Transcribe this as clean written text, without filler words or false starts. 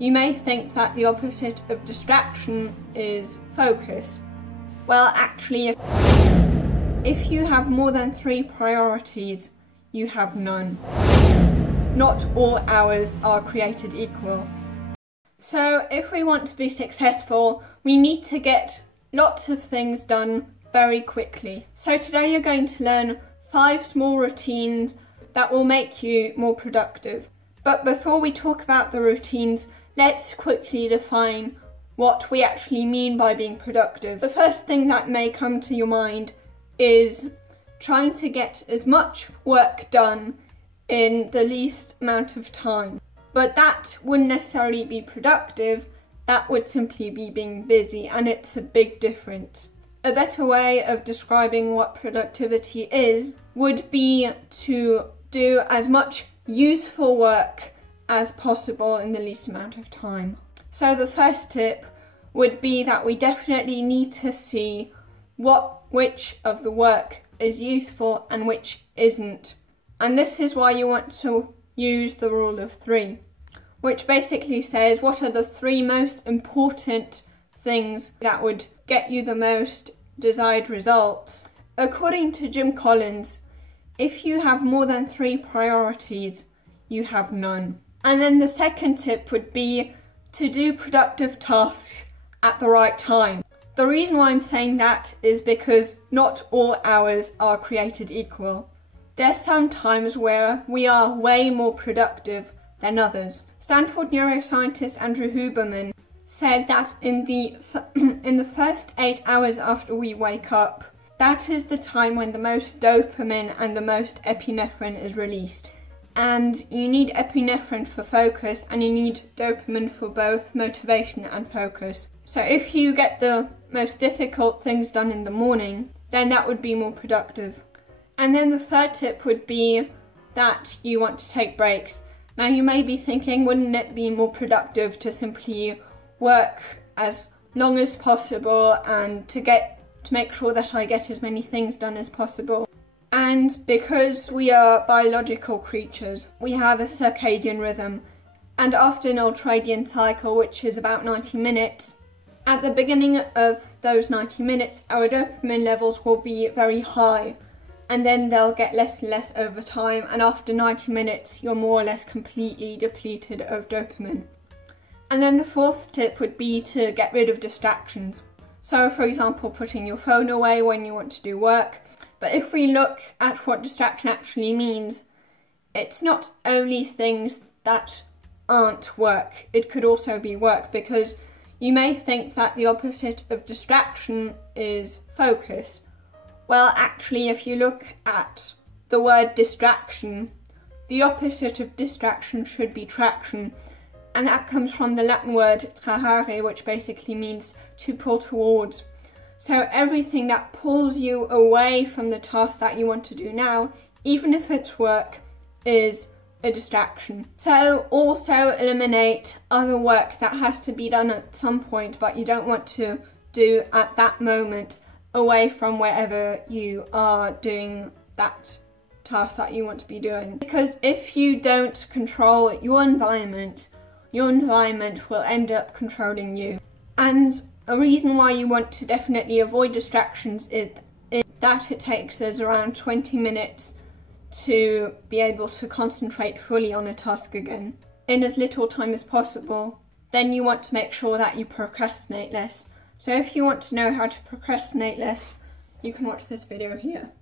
You may think that the opposite of distraction is focus. Well, actually, if you have more than 3 priorities, you have none. Not all hours are created equal. So if we want to be successful, we need to get lots of things done very quickly. So today you're going to learn 5 small routines that will make you more productive. But before we talk about the routines, let's quickly define what we actually mean by being productive. The first thing that may come to your mind is trying to get as much work done in the least amount of time. But that wouldn't necessarily be productive, that would simply be being busy, and it's a big difference. A better way of describing what productivity is would be to do as much useful work as possible in the least amount of time. So the first tip would be that we definitely need to see which of the work is useful and which isn't. And this is why you want to use the rule of 3, which basically says what are the 3 most important things that would get you the most desired results. According to Jim Collins, if you have more than 3 priorities, you have none. And then the second tip would be to do productive tasks at the right time. The reason why I'm saying that is because not all hours are created equal. There's some times where we are way more productive than others. Stanford neuroscientist Andrew Huberman said that in the first 8 hours after we wake up, that is the time when the most dopamine and the most epinephrine is released. And you need epinephrine for focus, and you need dopamine for both motivation and focus. So if you get the most difficult things done in the morning, then that would be more productive. And then the third tip would be that you want to take breaks. Now you may be thinking, wouldn't it be more productive to simply work as long as possible and to make sure that I get as many things done as possible? And because we are biological creatures, we have a circadian rhythm, and after an ultradian cycle, which is about 90 minutes, at the beginning of those 90 minutes, our dopamine levels will be very high, and then they'll get less and less over time, and after 90 minutes, you're more or less completely depleted of dopamine. And then the fourth tip would be to get rid of distractions. So, for example, putting your phone away when you want to do work. But if we look at what distraction actually means, it's not only things that aren't work, it could also be work, because you may think that the opposite of distraction is focus. Well, actually, if you look at the word distraction, the opposite of distraction should be traction, and that comes from the Latin word trahare, which basically means to pull towards. So everything that pulls you away from the task that you want to do now, even if it's work, is a distraction. So also eliminate other work that has to be done at some point but you don't want to do at that moment, away from wherever you are doing that task that you want to be doing. Because if you don't control your environment will end up controlling you. And a reason why you want to definitely avoid distractions is that it takes us around 20 minutes to be able to concentrate fully on a task again in as little time as possible. Then you want to make sure that you procrastinate less. So if you want to know how to procrastinate less, you can watch this video here.